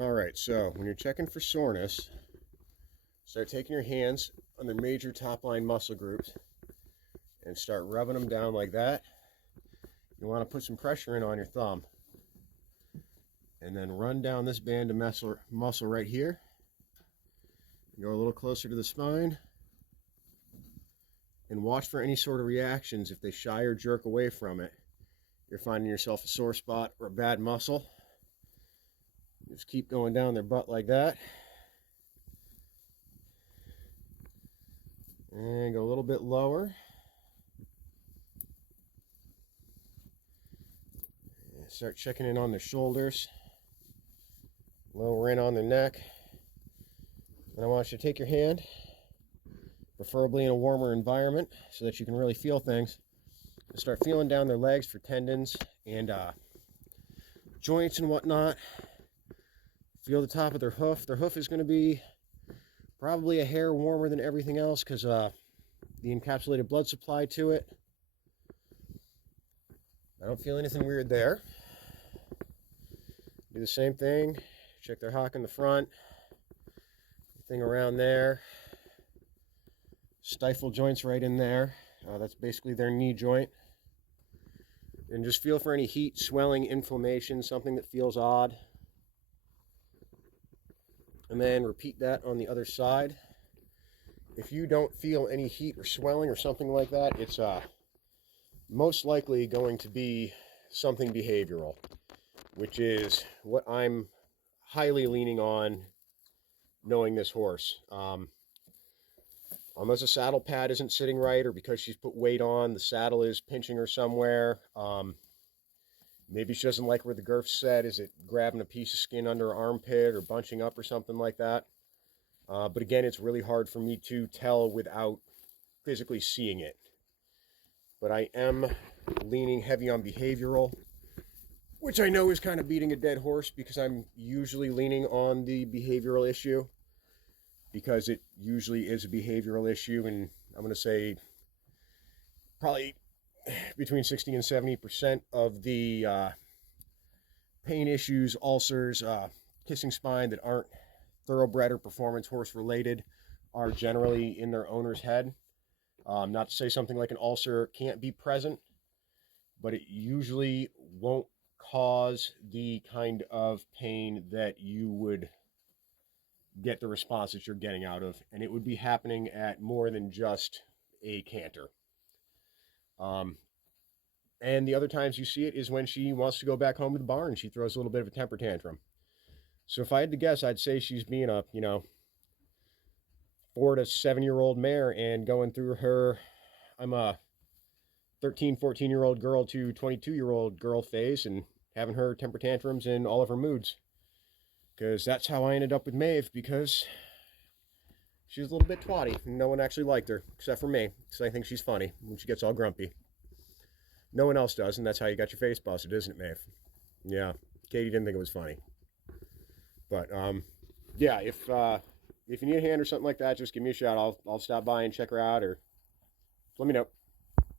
All right, so when you're checking for soreness, start taking your hands on their major top line muscle groups and start rubbing them down like that. You want to put some pressure in on your thumb and then run down this band of muscle right here. Go a little closer to the spine and watch for any sort of reactions. If they shy or jerk away from it, you're finding yourself a sore spot or a bad muscle. Just keep going down their butt like that. And go a little bit lower. And start checking in on their shoulders. Lower in on their neck. And I want you to take your hand, preferably in a warmer environment so that you can really feel things. And start feeling down their legs for tendons and joints and whatnot. Feel the top of their hoof. Their hoof is going to be probably a hair warmer than everything else because the encapsulated blood supply to it. I don't feel anything weird there. Do the same thing. Check their hock in the front. Anything around there. Stifle joints right in there. That's basically their knee joint. And just feel for any heat, swelling, inflammation, something that feels odd. And then repeat that on the other side. If you don't feel any heat or swelling or something like that, it's most likely going to be something behavioral, which is what I'm highly leaning on knowing this horse. Unless a saddle pad isn't sitting right or because she's put weight on, the saddle is pinching her somewhere. Maybe she doesn't like where the girth's set. Is it grabbing a piece of skin under her armpit or bunching up or something like that? But again, it's really hard for me to tell without physically seeing it. But I am leaning heavy on behavioral, which I know is kind of beating a dead horse because I'm usually leaning on the behavioral issue because it usually is a behavioral issue, and I'm going to say probably between 60 and 70% of the pain issues, ulcers, kissing spine that aren't thoroughbred or performance horse related are generally in their owner's head. Not to say something like an ulcer can't be present, but it usually won't cause the kind of pain that you would get the response that you're getting out of, and it would be happening at more than just a canter. And the other times you see it is when she wants to go back home to the barn and she throws a little bit of a temper tantrum. So if I had to guess, I'd say she's being a, 4 to 7-year-old mare and going through her, I'm a 13, 14-year-old girl to 22-year-old girl phase and having her temper tantrums in all of her moods. Because that's how I ended up with Maeve, because she was a little bit twatty and no one actually liked her, except for me, because I think she's funny when she gets all grumpy. No one else does, and that's how you got your face busted, isn't it, Maeve? Yeah, Katie didn't think it was funny. But, yeah, if you need a hand or something like that, just give me a shout. I'll stop by and check her out, or let me know.